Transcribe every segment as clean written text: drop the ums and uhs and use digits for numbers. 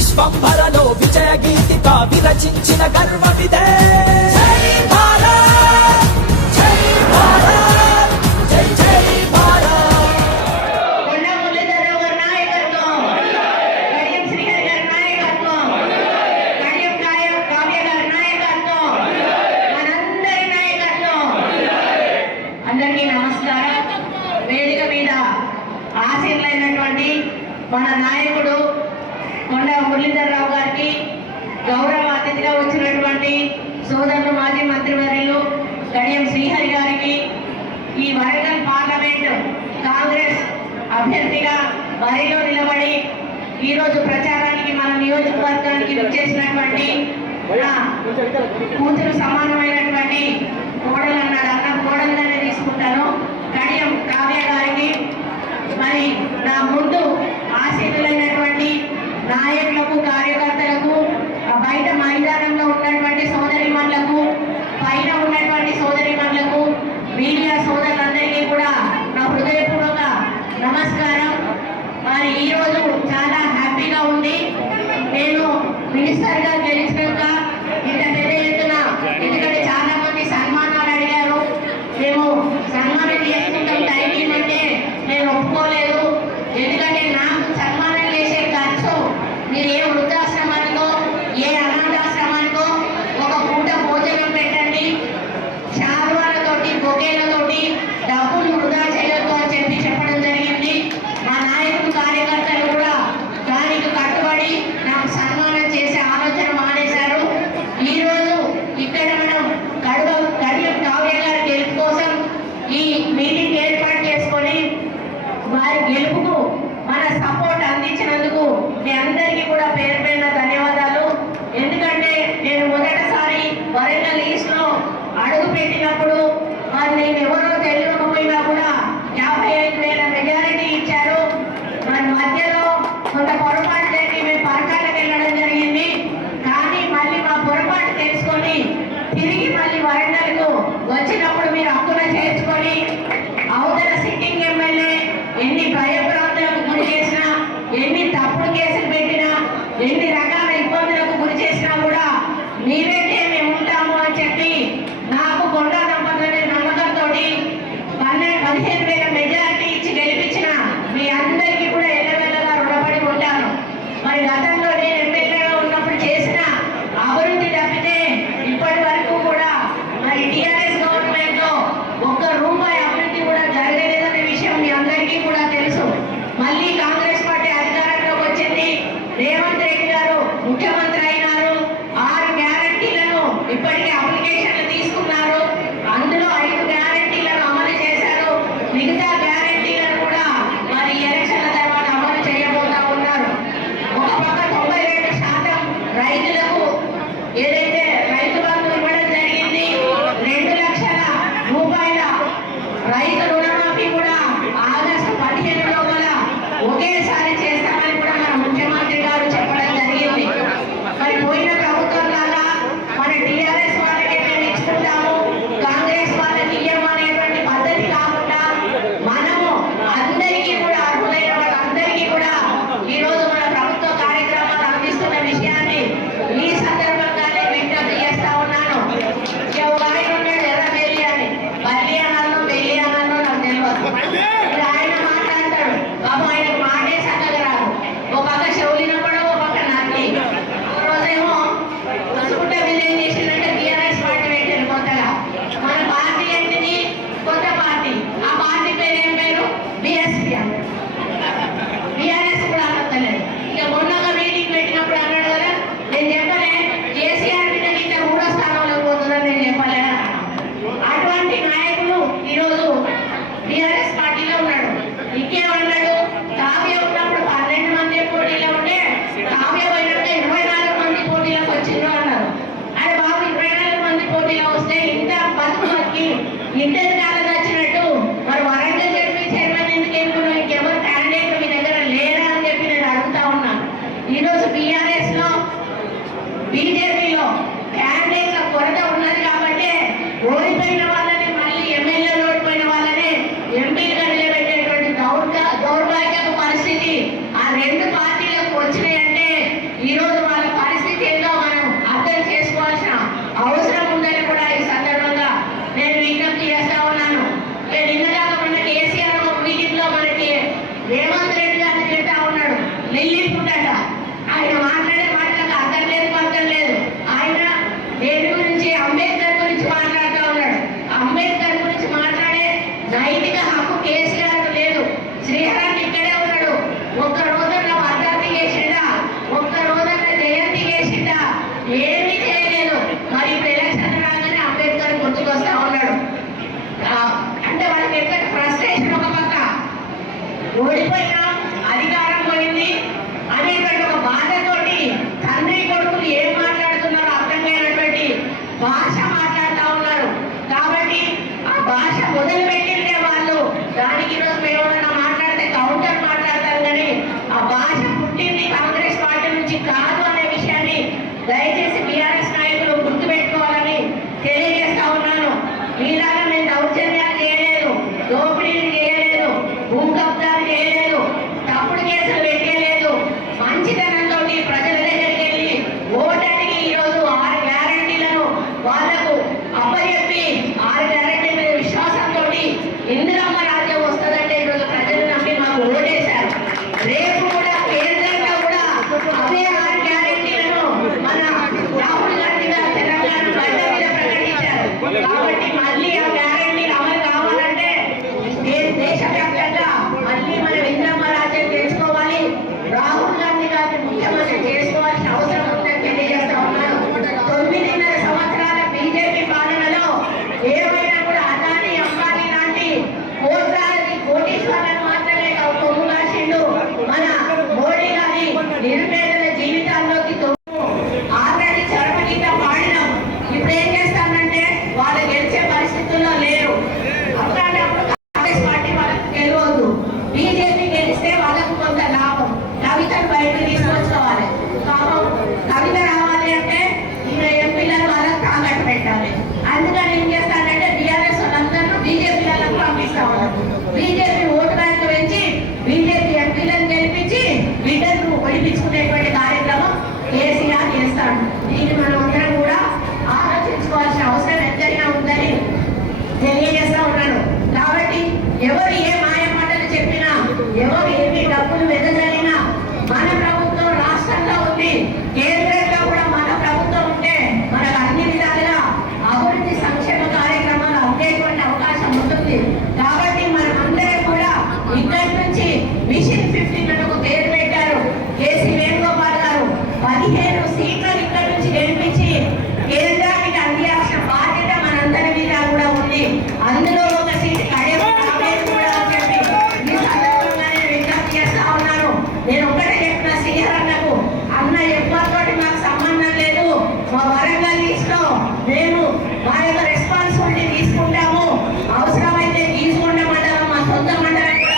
విశ్వంభరలో విజయ గీతిక విరచించిన గర్వమిదే జై భారత్ జై భారత్ జై జై భారత్. కొండ మురళీధరరావు గారి నాయకత్వం, కడియం శ్రీహరి గారి నాయకత్వం, కడియం కావ్య గారి నాయకత్వం, మనందరి నాయకత్వం. అందరికీ నమస్కారం. వేదిక మీద ఆశీర్లైనటువంటి మన నాయకుడు కొండ మురళీధరరావు గారికి, గౌరవ అతిథిగా వచ్చినటువంటి సోదరులు మాజీ మంత్రివర్యులు కడియం శ్రీహరి గారికి, ఈ వరంగల్ పార్లమెంట్ కాంగ్రెస్ అభ్యర్థిగా బరిలో నిలబడి ఈరోజు ప్రచారానికి మన నియోజకవర్గానికి విచ్చేసినటువంటి కూతురు సమానమైనటువంటి కోడలు అన్నాడు, అన్న కోడలనే తీసుకుంటాను, కడియం కావ్య గారికి, మరి నా ముందు ఆశీర్వైనటువంటి నాయకులకు, కార్యకర్తలకు, బయట మైదానంలో ఉన్నటువంటి సోదరిమణులకు, పైన ఉన్నటువంటి సోదరిమణులకు, మీడియా సోదరులందరికీ కూడా నా హృదయపూర్వక నమస్కారం. మరి ఈరోజు చాలా హ్యాపీగా ఉంది. నేను మినిస్టర్గా గెలిచినాక ఇంత పెద్ద ఎత్తున, ఎందుకంటే చాలా మంది సన్మానాలు అడిగారు, మేము సన్మానం చేసుకుంటాం టైం ఇవ్వంటే నేను ఒప్పుకోలేదు. ఎందుకంటే నాకు సన్మానం చేసే ఖర్చు మీరు ఏ వృద్ధాశ్రమానికో ఏ అనాథాశ్రమానికో ఒక పూట భోజనం పెట్టండి, శాలువాలతోటి బొకేలతోటి డబ్బులు వృధా చేయొద్దు అని చెప్పడం జరిగింది. మా నాయకులు కార్యకర్తలు కూడా దానికి కట్టుబడి నాకు సన్మానం చేసే ఆలోచన మానేశారు. ఈరోజు ఇక్కడ మనం కడియం కావ్య గారి గెలుపు కోసం ఈ మీటింగ్ ఏర్పాటు చేసుకొని వారి గెలుపుకు మన సపోర్ట్ అందించినందుకు మీ అందరికీ కూడా పేరు పేరున ధన్యవాదాలు. ఎందుకంటే నేను మొదటిసారి వరంగల్ ఈస్ట్ లో అడుగు పెట్టినప్పుడు మరి నేను ఎవరో తెలియకపోయినా కూడా 55,000 మెజారిటీ ఇచ్చారు. మరి మధ్యలో కొంత పొరపాటు జరిగి మేము పరకాలకు వెళ్ళడం జరిగింది. కానీ మళ్ళీ మా పొరపాటు తెలుసుకొని తిరిగి మళ్ళీ వరంగల్కు వచ్చినప్పుడు మీరు హక్కున చేర్చుకొని అవతల సిట్టింగ్ ఎమ్మెల్యే ఎన్ని భయభ్రాంతులకు గురి చేసినా, ఎన్ని తప్పుడు కేసులు పెట్టినా, ఎన్ని రకాల ఇబ్బందులకు గురి చేసినా కూడా మీరైతే మేము ఉంటాము అని చెప్పి నాకు కొండ దంపతుల నమ్మకంతో 15,000 మెజారిటీ ఇచ్చి గెలిపించిన మీ అందరికీ కూడా ఎల్లవెల్లగా రుణపడి ఉంటాను. మరి గతంలో నేను ఎమ్మెల్యేగా ఉన్నప్పుడు చేసిన అభివృద్ధి తప్పితే ఇప్పటి వరకు కూడా మరి టీఆర్ఎస్ గవర్నమెంట్ లో ఒక్క రూపాయి అభివృద్ధి కూడా జరగలేదనే విషయం మీ అందరికీ కూడా తెలుసు. మళ్ళీ కాంగ్రెస్ పార్టీ అధికారంలోకి వచ్చింది, రేవంత్ రెడ్డి గారు ముఖ్యమంత్రి అయినారు. 6 గ్యారంటీలను ఇప్పటికే అప్లికేషన్లు తీసుకున్నారు. అందులో 5 గ్యారంటీలను అమలు చేశారు. మిగతా గ్యారంటీలను కూడా మరి ఎలక్షన్ల తర్వాత అమలు చేయబోతా ఉన్నారు. ఒక పక్క 92% రైతులకు ఏదైతే రైతు బంధు ఇవ్వడం జరిగింది, 2 లక్షల రూపాయల రైతు రుణమాఫీ కూడా ఆగస్టు 15 లోపల ఒకేసారి చేస్తామని కూడా మన ముఖ్యమంత్రి గారు చెప్పడం జరిగింది. మరి పోయిన ప్రభుత్వం లాగా మన టీఆర్ఎస్ వాళ్ళకి మేము ఇచ్చుకుంటాము, కాంగ్రెస్ వాళ్ళకి ఇయ్యము అనేటువంటి పద్ధతి కాకుండా మనము అందరికీ కూడా అర్హులైన వాళ్ళందరికీ కూడా ఈరోజు మన ప్రభుత్వ కార్యక్రమాలు అందిస్తున్న విషయాన్ని ఈ సందర్భంగానే విజ్ఞప్తి చేస్తా ఉన్నాను. ఒక ఆయన ఉన్నాడు ఎర్ర బెల్లి అని, బల్లి అన్నాను బెల్లి అన్నాను నాకు తెలియదు. ఆయన మాట్లాడతాడు, బాబు ఆయనకు మాటే చక్కగా రాదు. ఒక పక్క చెవులినప్పుడు ఒక పక్క నల్లి. రోజేమో చూసుకుంటే విజయం చేసిందంటే టీఆర్ఎస్ పార్టీ పెట్టారు కొత్తగా. మన పార్టీ ఏంటిది? కొత్త పార్టీ. ఆ పార్టీ పేరు ఏం పేరు? బిఎస్పీ. టీఆర్ఎస్ కూడా అనొత్తలేదు. ఇక మొన్న ఒక మీటింగ్ పెట్టినప్పుడు అన్నాడు కదా, నేను చెప్పలే కేసీఆర్ బిడ్డ కింద 3వ స్థానంలోకి పోతుందని నేను చెప్పలే. అటువంటి నాయకులు ఈరోజు టీఆర్ఎస్ పార్టీలో ఉన్నాడు. ఇంకేమన్నాడు? కావ్య ఉన్నప్పుడు 12 మంది పోటీలో ఉంటే కావ్య పోయినాక 24 మంది పోటీలకు వచ్చిండ్రు అన్నారు. అరే బాబు, 24 మంది పోటీలో వస్తే ఇంత బతుకులకి ఇంటర్ కాలం వచ్చినట్టు మరి వరంగల్ జడ్పీ చైర్మన్ ఎందుకు ఎన్నుకున్నాం? ఇంకెవరు క్యాండిడేట్ మీ దగ్గర లేరా అని చెప్పి నేను అడుగుతా ఉన్నాను. ఈరోజు బీఆర్ఎస్ లో బీజేపీలో క్యాండిడేట్ల కొరత ఉన్నది కాబట్టి ఓడిపోయిన వాళ్ళని మళ్ళీ ఎమ్మెల్యేలు ఓడిపోయిన వాళ్ళని ఎంపీలుగా నిలబెట్టేటువంటి దౌర్భాగ్యపు పరిస్థితి ఆ 2 పార్టీలకు వచ్చినాయంటే ఈరోజు కేంద్రంలో కూడా మన ప్రభుత్వం ఉంటే మనకు అన్ని విధాలుగా అభివృద్ధి సంక్షేమ కార్యక్రమాలు అందేటువంటి అవకాశం ఉంటుంది. కాబట్టి మనం అందరం కూడా ఇక్కడి నుంచి మిషన్ 15 పేరు పెట్టారు కేసీ వేణుగోపాల్ గారు. 15 సీట్లను ఇక్కడి నుంచి గెలిపించి కేంద్రానికి అందించాల్సిన బాధ్యత మనందరి మీద కూడా ఉంది. అందులో ఒక సీటు కడియం కావేరు కూడా అని చెప్పి ఈ సందర్భంగా నేను విజ్ఞప్తి చేస్తా ఉన్నాను. నేను ఒకటే చెప్పిన శ్రీహరన్నకు, అన్న ఎవ్వరితోటి మాకు సంబంధం లేదు, మా వరంగల్ లిస్టులో మేము మా యొక్క రెస్పాన్సిబిలిటీ తీసుకుంటాము. అవసరమైతే తీసుకుంటే మండలం మా సొంత మండలం కూడా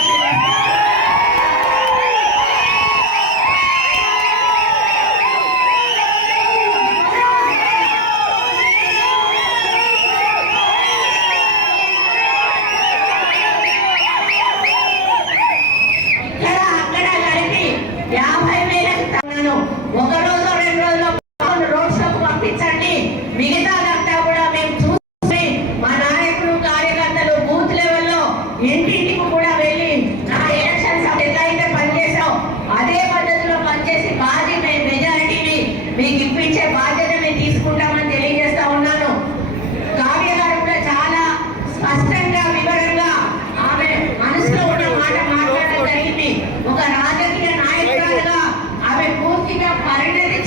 ఇక్కడ అక్కడ కలిపి 50,000కి తన్నాను. ఒక రోజు 2 రోజులు రోడ్ షోకు పంపించండి. మిగతాదంతా కూడా మేము చూసి మా నాయకులు కార్యకర్తలు బూత్ లెవెల్లో ఇంటింటికి కూడా వెళ్ళి నా ఎలక్షన్స్ ఎలా అయితే పనిచేసాం అదే పద్ధతిలో పనిచేసి మెజారిటీని మీకు ఇప్పించే బాధ్యత మేము తీసుకుంటామని తెలియజేస్తా ఉన్నాను. కావ్య గారు కూడా చాలా స్పష్టంగా వివరంగా ఆమె మనసులో ఉన్న మాట మాట్లాడడం జరిగింది. ఒక రాజకీయ నాయకురాలుగా ఆమె పూర్తిగా పరిణతి